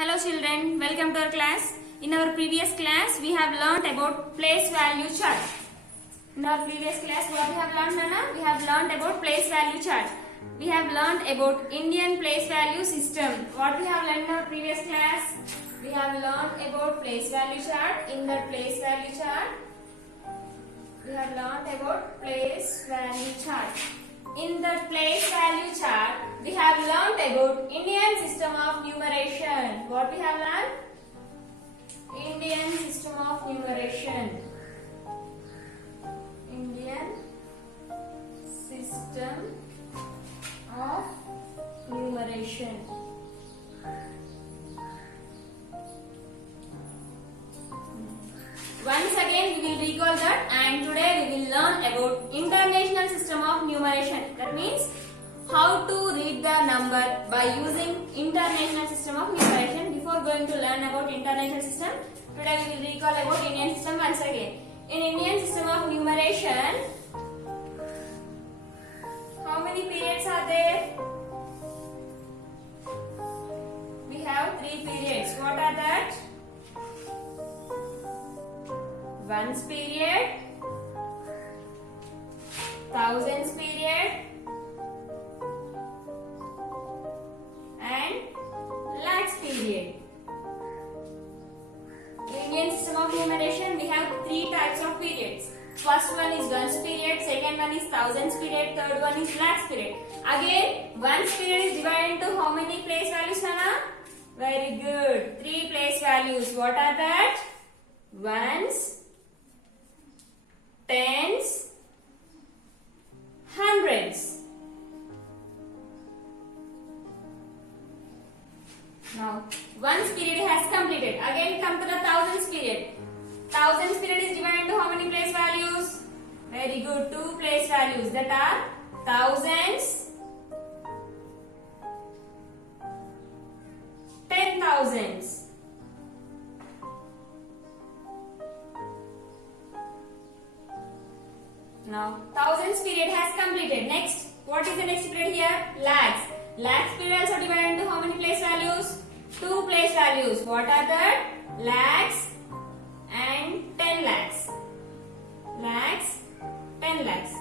Hello children, welcome to our class. In our previous class, we have learnt about place value chart. In our previous class, what we have learnt, Nana? We have learnt about place value chart. We have learnt about Indian place value system. What we have learnt in our previous class? We have learnt about place value chart. In the place value chart, we have learnt about place value chart. In the place value chart, we have learnt about Indian system of numeration. What we have learnt? Indian system of numeration. Indian system of numeration. Once again we will recall that, and today we will learn about international system of numeration. That means how to read the number by using international system of numeration. Before going to learn about international system, today we will recall about Indian system once again. In Indian system of numeration, how many periods are there? We have 3 periods. What are that? Ones period, thousands period, and lakhs period. In Indian system of numeration, we have 3 types of periods. First one is ones period, second one is thousands period, third one is lakhs period. Again, ones period is divided into how many place values, Nana? Very good. 3 place values. What are that? Ones, tens, hundreds. Now, ones period has completed. Again come to the thousands period. Thousands period is divided into how many place values? Very good. 2 place values, that are thousands, 10,000s. Now, thousands period has completed. Next, what is the next period here? Lakhs. Lakhs period also divided into how many place values? 2 place values. What are that? Lakhs and 10 lakhs. Lakhs, 10 lakhs.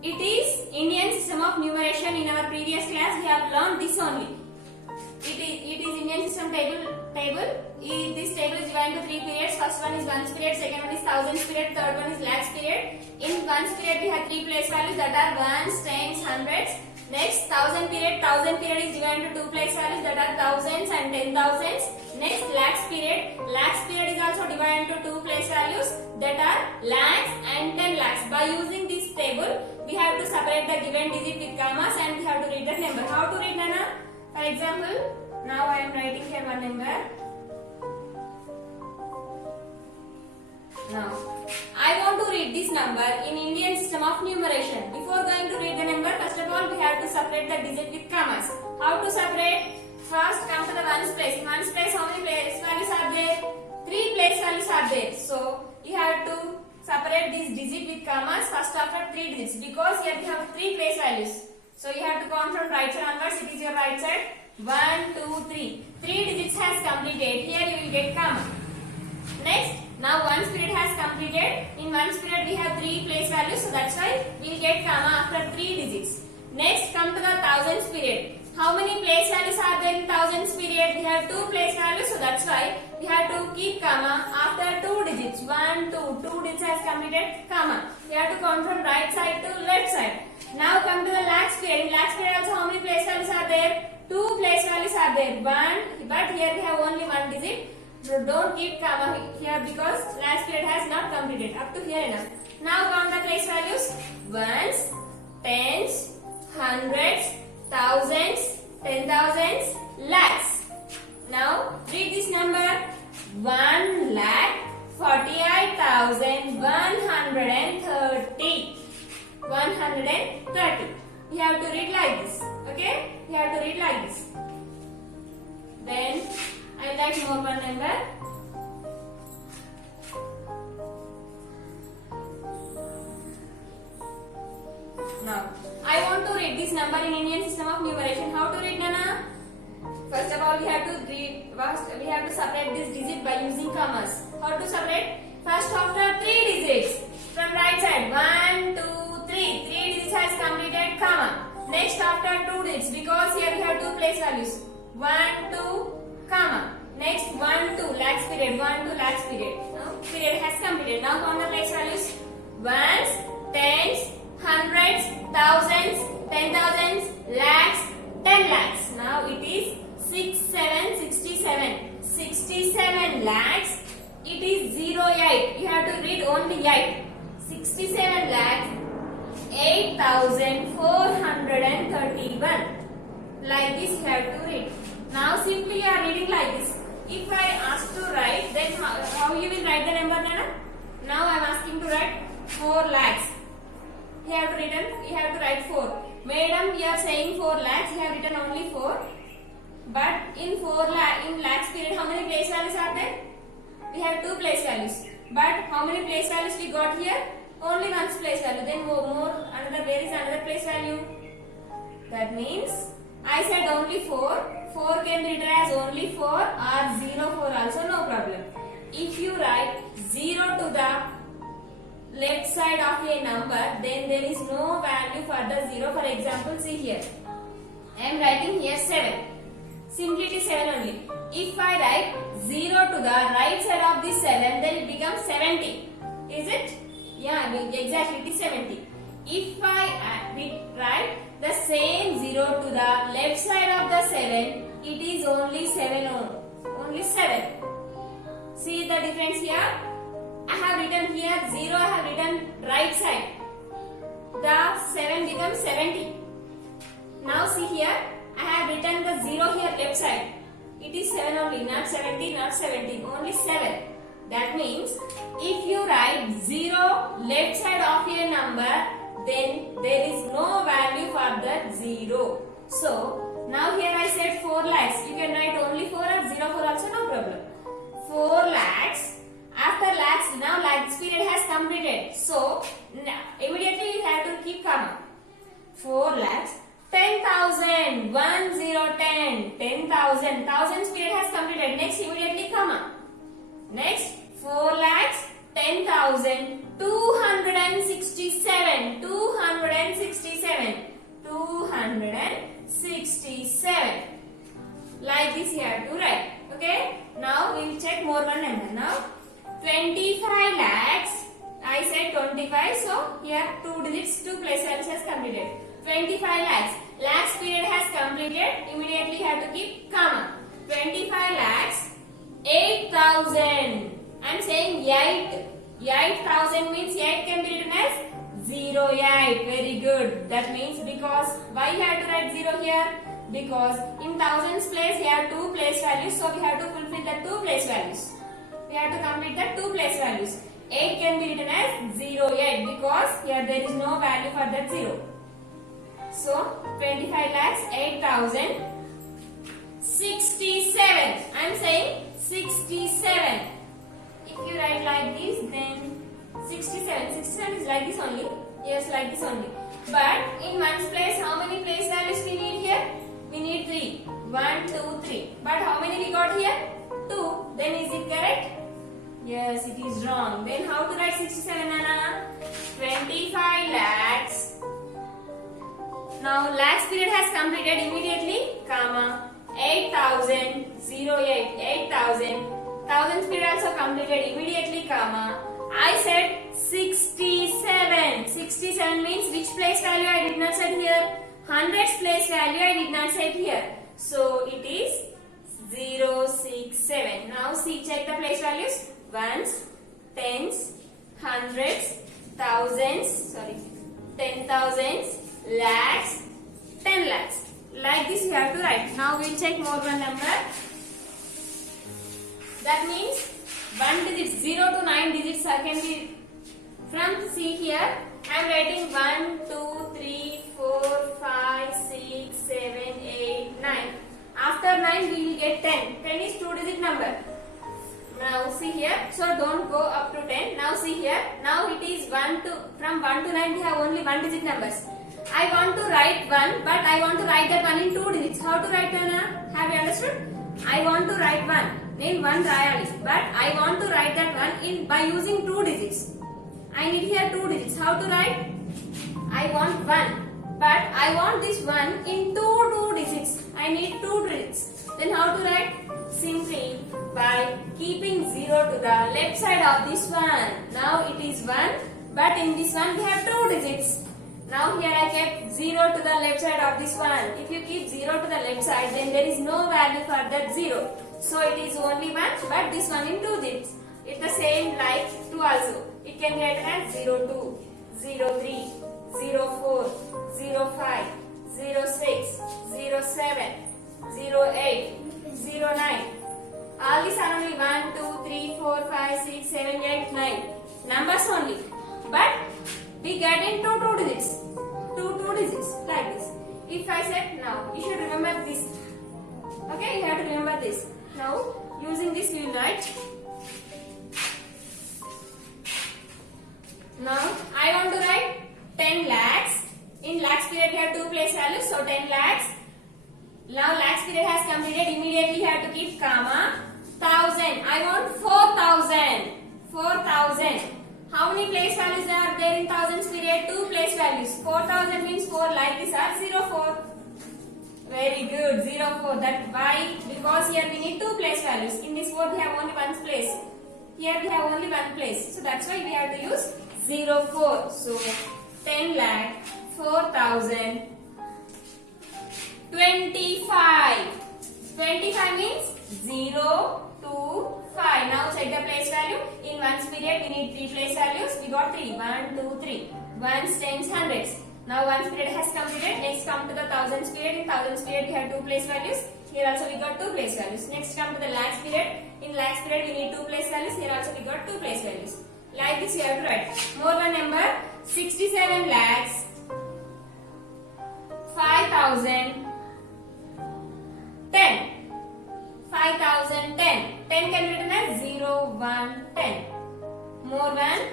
It is Indian system of numeration. In our previous class, we have learned this only. It is Indian system table. This table is divided into 3 periods. First one is ones period, second one is thousands period, third one is lakhs period. In ones period we have 3 place values, that are ones, tens, hundreds. Next, thousand period is divided into 2 place values, that are thousands and 10,000s. Next, lakhs period is also divided into 2 place values, that are lakhs and 10 lakhs. By using this table, we have to separate the given digit with commas and we have to read that number. How to read, Nana? For example, now I am writing here one number. Now, I want to read this number in Indian system of numeration. Before going to read the number, first of all, we have to separate the digit with commas. How to separate? First, come to the ones place. In ones place, how many place values are there? 3 place values are there. So, you have to separate this digit with commas first after 3 digits, because here we have 3 place values. So, you have to count from right side onwards. It is your right side. 1, 2, 3. 3 digits has completed. Here you will get comma. Next, now ones period has completed. In ones period we have 3 place values, so that's why we will get comma after 3 digits. Next, come to the thousands period. How many place values are there in thousands period? We have 2 place values, so that's why we have to keep comma after 2 digits. 1, 2. 2 digits has completed, comma. We have to count from right side to left side. Now come to the lakhs period. In lakhs period also how many place values are there? 2 place values are there. 1, but here we have only 1 digit. So don't keep comma here because lakhs period has not completed. Up to here enough. Now count the place values. Ones, tens, hundreds, thousands, 10,000s, lakhs. Now read this number. 1,48,130. 130. You have to read like this. Okay? You have to read like this. Then I write more one number. Now, I want to read this number in Indian system of numeration. How to read, Nana? First of all, we have to separate this digit by using commas. How to separate? First, after 3 digits from right side, 1, 2, 3. 3 digits has completed comma. Next, after 2 digits, because here we have 2 place values. 1, 2, comma. Next, 1, 2 lakhs period. 1, 2 lakhs period. Now, period has completed. Now, on the place values, ones, tens, hundreds, thousands, 10,000s, lakhs, 10 lakhs. Now it is 67. 67 lakhs. It is 08. You have to read only 8. 67 lakhs 8,431. Like this you have to read. Now simply you are reading like this. If I ask to write, then how you will write the number, Nana? Now I am asking to write 4 lakhs. You have to write 4. Madam, you are saying 4 lakhs. You have written only 4. But in lakhs period, how many place values are there? We have 2 place values. But how many place values we got here? Only one place value. Then where is another place value? That means I said only 4. 4 can be written as only 4 or 04 also, no problem. If you write 0 to the left side of a number, then there is no value for the 0. For example, see here. I am writing here 7. Simply it is 7 only. If I write 0 to the right side of this 7, then it becomes 70. Is it? Yeah, exactly, it is 70. If I write the same 0 to the left side of the 7, it is only 7. Only 7. See the difference here? I have written here 0, I have written right side. The 7 becomes 70. Now see here, I have written the 0 here left side. It is 7 only, not 70, not 17, only 7. That means, if you write 0 left side of a number, then there is no value for that 0. So, now here I said 4 lakhs. You can write only 4 or 04 also, no problem. 4 lakhs. After lakhs, now lakhs period has completed. So, immediately you have to keep comma. 4 lakhs, 10,000, 10,010, 10,000. Thousands period has completed. Next, immediately comma. Next, 4 lakhs, 10,000, 267, 267, 267. Like this you have to write. Okay? Now we will check more one number. Now 25 lakhs. I said 25, so here 2 digits, 2 place values has completed. 25 lakhs. Lakhs period has completed. Immediately you have to keep comma. 25 lakhs 8,000. I am saying 8. 8,000 means 8 can be written as 08. Very good. That means because why you have to write 0 here? Because in thousands place here 2 place values, so we have to fulfill the 2 place values. We have to complete the 2 place values. 8 can be written as 08 because here there is no value for that 0. So 25 lakhs 8,067. I am saying 67. If you write like this, then 67. 67 is like this only. Yes, like this only. But in ones place, how many place values we need here? We need 3. 1, 2, 3. But how many we got here? 2. Then is it correct? Yes, it is wrong. Then how to write 67, Nana? 25 lakhs. Now lakhs period has completed. Immediately, comma. 8,000, 08, 8,000. Thousands period also completed. Immediately, comma. I said 67. 67 means which place value I did not set here? Hundreds place value I did not set here. So it is 067. Now see, check the place values. Ones, tens, hundreds, thousands, 10,000s, lakhs, 10 lakhs. Like this you have to write. Now we will check more one number. That means 1 digit, 0 to 9 digits can be from, see here, I am writing 1, 2, 3, 4, 5, 6, 7, 8, 9. After 9 we will get 10. 10 is 2 digit number. Now see here, so don't go up to 10. Now see here, now it is 1 to, from 1 to 9 we have only 1 digit numbers. I want to write 1, but I want to write that 1 in 2 digits. How to write Anna? Have you understood? I want to write 1. Then 1 rayali. But I want to write that 1 in by using 2 digits. I need here 2 digits. How to write? I want 1. But I want this 1 in 2 digits. I need 2 digits. Then how to write? Simply by keeping 0 to the left side of this one. Now it is 1. But in this one we have 2 digits. Now here I kept 0 to the left side of this one. If you keep 0 to the left side, then there is no value for that 0. So it is only 1, but this one in 2 digits. It's the same like 2 also. It can be written as 02, 03, 04, 05, 06, 07, 08, 09. All these are only 1, 2, 3, 4, 5, 6, 7, 8, 9. Numbers only. But we get into 2 digits. Two digits like this. If I said now, you should remember this. Okay, you have to remember this. Now, using this we will write. Now, I want to write 10 lakhs. In lakhs period we have 2 place values, so 10 lakhs. Now lakhs period has completed, immediately you have to keep comma. 1000. I want 4000. 4000. How many place values are there in thousands period? 2 place values. 4000 means 4 like this are 04. Very good. 04. That why? Because here we need 2 place values. In this word we have only 1 place. Here we have only 1 place. So that's why we have to use 04. So 10 lakh 4000 25. 25 means 0 to 5. Now check the place value. In ones period we need 3 place values. We got 3. 1, 2, 3. Ones, tens, hundreds. Now ones period has completed. Next come to the thousands period. In thousands period we have 2 place values. Here also we got 2 place values. Next come to the lakhs period. In lakhs period we need 2 place values. Here also we got 2 place values. Like this you have to write. More one number 67 lakhs 5000 10. 5010. 10 can be written as 0, 1, 10. More one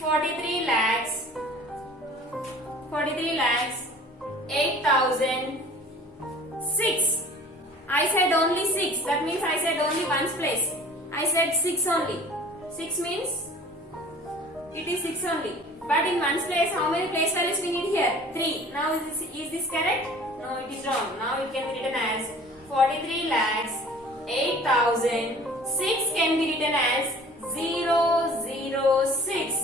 43 lakhs 8000 6. I said only 6. That means I said only ones place. I said 6 only. 6 means it is 6 only. But in ones place, how many place values we need here? 3. Now is this correct? No, it is wrong. Now it can be written as 43 lakhs 8000. 6 can be written as 006.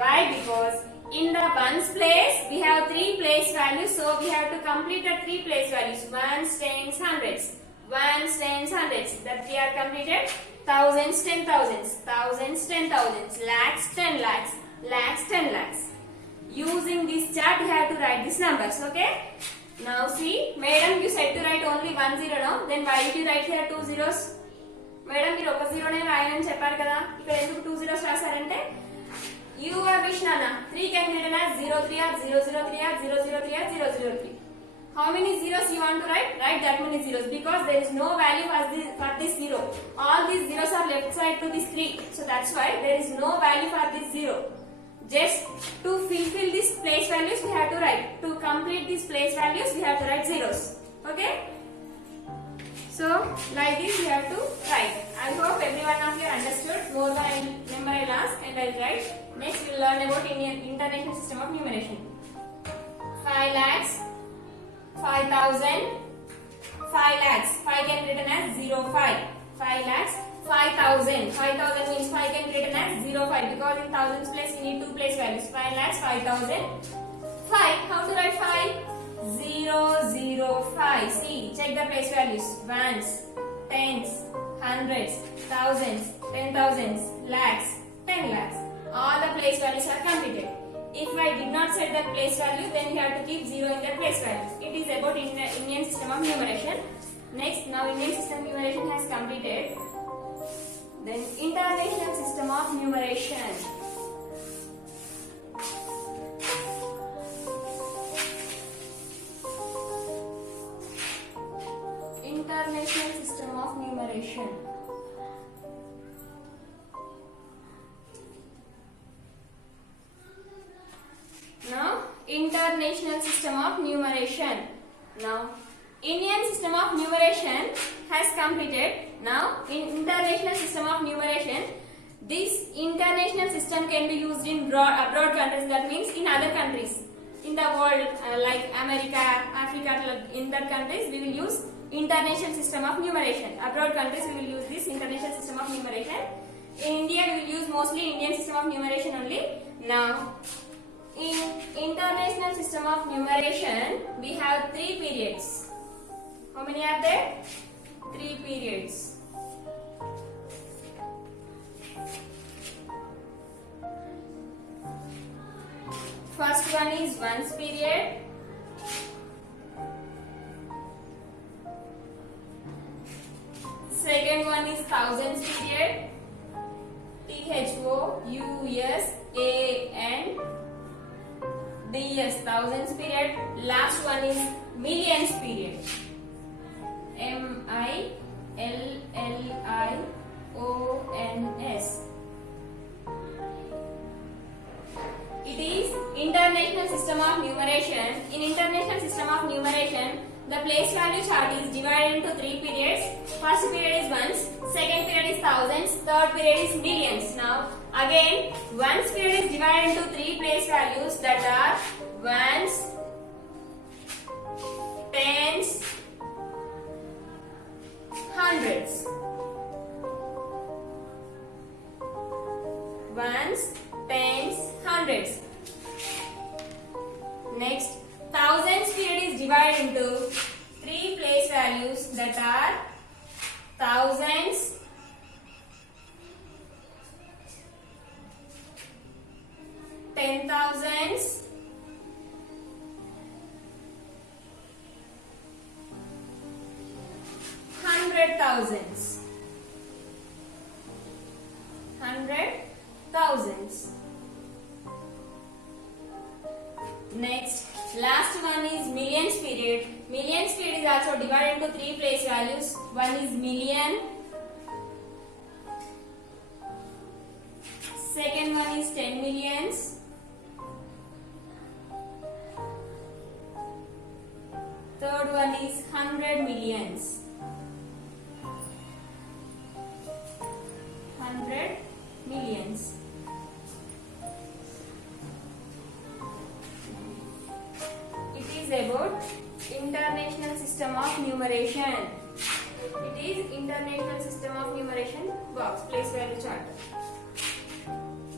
Why? Because in the ones place we have 3 place values, so we have to complete the 3 place values. Ones, tens, hundreds. Ones, tens, hundreds. That we are completed. Thousands, 10,000s. Thousands, 10,000s. Lakhs, 10 lakhs. Lakhs, 10 lakhs. Using this chart you have to write these numbers. Okay. Now see, madam, you said to write only 1 0, no? Then why did you write here 2 zeros? Madam, మీరు ఒక 0 నే రాయని చెప్పారు కదా. ఇక్కడ ఎందుకు 2 zeros రాశారంటే you are wish nana. 3 can be written as 03 or 003 or 003 or 003. How many zeros you want to write? Write that many zeros because there is no value for this 0. All these zeros are left side to this 3. So that's why there is no value for this 0. Just to fulfill these place values we have to write. To complete these place values we have to write zeros. Okay? So like this you have to write. I hope every one of you understood. More than I will memorize last and I will write. Next we will learn about International System of Numeration. 5 lakhs 5000 5 lakhs 5 can be written as 05. 5 lakhs 5000. 5000 means 5 can be written as 05 because in thousands place we need 2 place values. 5 lakhs 5000 5. How to write 5? 005. See, check the place values. Ones, tens, hundreds, thousands, 10,000s, lakhs, 10 lakhs. All the place values are completed. If I did not set the place value, then you have to keep 0 in the place values. It is about Indian system of numeration. Next, now Indian system of numeration has completed. Then International System of Numeration. International System of Numeration. Now international system of numeration. Now, Indian system of numeration has completed. Now, in international system of numeration, this international system can be used in abroad countries. That means in other countries in the world, like America, Africa. In that countries, we will use international system of numeration. Abroad countries, we will use this international system of numeration. In India, we will use mostly Indian system of numeration only. Now, in international system of numeration, we have 3 periods. How many are there? 3 periods. First one is ones period. Second one is thousands period. THOUSANDS, thousands period. Last one is millions period. MILLIONS. It is international system of numeration. In international system of numeration, the place value chart is divided into 3 periods. First period is ones, second period is thousands, third period is millions. Now, again, ones period is divided into 3 place values, that are ones, tens, hundreds. Ones, tens, hundreds. Next, thousands period is divided into 3 place values, that are thousands, ten thousands, hundred thousands. Next, last one is millions period. Millions period is also divided into 3 place values. One is million, second one is 10 millions, third one is 100 millions. 100 millions. It is about international system of numeration. It is international system of numeration box, place value chart.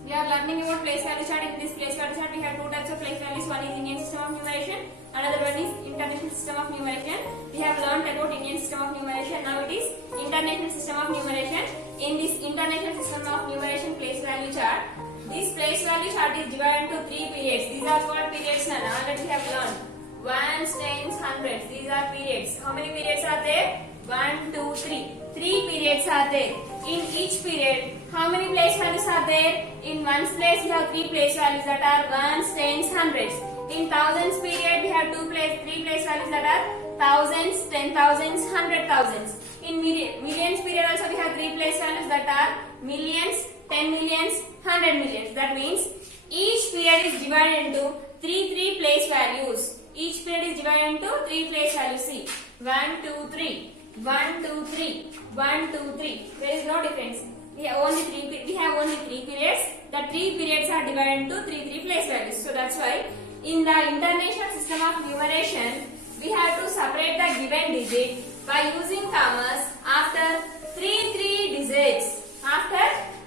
We are learning about place value chart. In this place value chart, we have 2 types of place values. One is Indian system of numeration, another one is international system of numeration. We have learned about Indian system of numeration. Now it is international system of numeration. In this international system of numeration place value chart, this place value chart is divided into 3 periods. These are called periods now. Already we have learned. Ones, tens, hundreds. These are periods. How many periods are there? 1, 2, 3. 3 periods are there. In each period, how many place values are there? In ones place, we have 3 place values, that are ones, tens, hundreds. In thousands period, we have 3 place values, that are thousands, 10,000s, 100,000s. In millions period also we have 3 place values, that are millions, 10 millions, 100 millions. That means each period is divided into 3 place values. Each period is divided into 3 place values. See, 1, 2, 3. 1, 2, 3. 1, 2, 3. There is no difference. We have only 3 periods. The 3 periods are divided into 3 place values. So that's why in the international system of numeration, we have to separate the given digit by using commas after 3 digits. After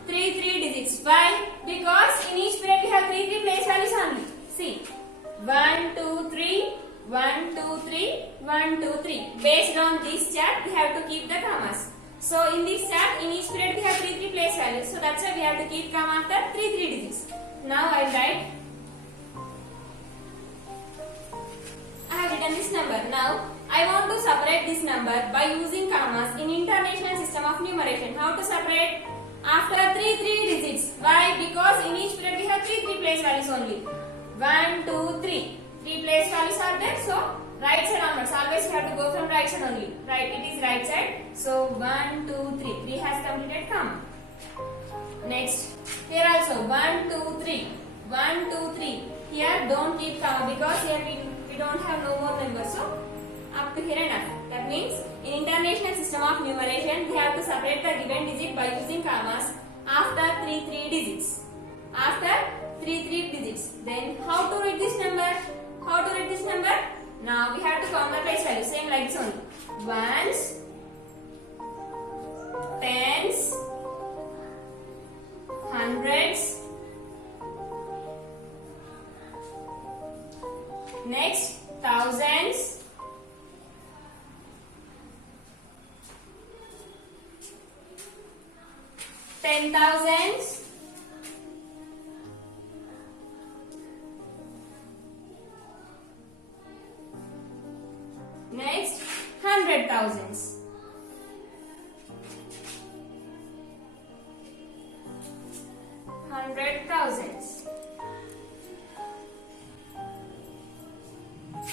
3 digits. Why? Because in each period we have 3 place values only. See, 1, 2, 3. 1, 2, 3. 1, 2, 3. Based on this chart, we have to keep the commas. So in this chart, in each period we have 3 place values. So that's why we have to keep comma after 3 digits. Now I write. I have written this number. Now I want to separate this number by using commas in international system of numeration. How to separate? After 3 digits. Why? Because in each period we have 3 place values only. 1, 2, 3. 3 place values are there. So right side onwards. Always we have to go from right side only. Right, it is right side. So 1, 2, 3. 3 has completed comma. Next, here also 1, 2, 3. 1, 2, 3. Here don't keep comma because here we don't have no more numbers. So up to here enough. That means in International System of Numeration we have to separate the given digit by using commas after 3 digits. After 3 digits. Then how to read this number? How to read this number? Now we have to count the place value. Same like this only. Ones, tens, hundreds. Next, thousands. Ten thousands. Next, 100,000s.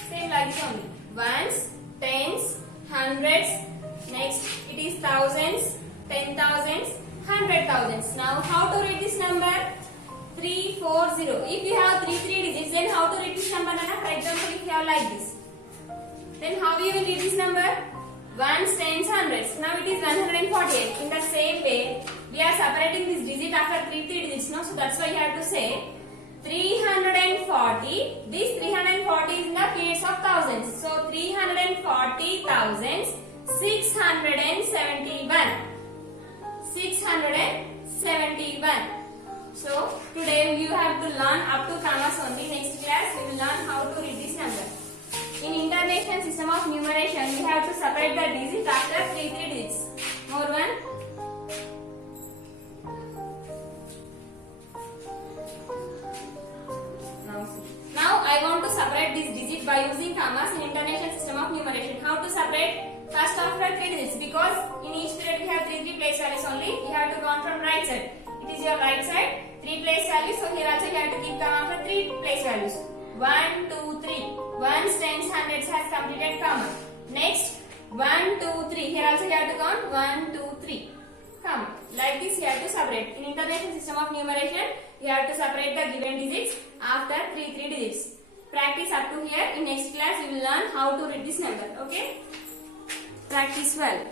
Same like this only. Ones, tens, hundreds. Next, it is thousands, 10,000s, 100,000s. Now, how to read this number? 340. If you have three digits, then how to read this number? For example, if you have like this, then how you will read this number? Ones, tens, hundreds. Now it is 148. In the same way, we are separating this digit after three digits. No? So that's why you have to say 340. This 340 is in the place of thousands. So 340,000, 671. 671. So today you have to learn up to commas only. Next class we will learn how to read this number. In International System of Numeration, we have to separate the digits after 3 digits. More one. Now I want to separate this digit by using commas in International System of Numeration. How to separate? First after 3 digits, because in each period we have 3 place values only. We have to count from right side. It is your right side. 3 place values. So here also you have to keep comma after 3 place values. 1, 2, 3. Ones, tens, hundreds has completed comma. Next, 1, 2, 3. Here also you have to count 1, 2, 3. Comma. Like this you have to separate. In International System of Numeration, you have to separate the given digits after 3 digits. Practice up to here. In next class, we will learn how to read this number. Okay? Practice well.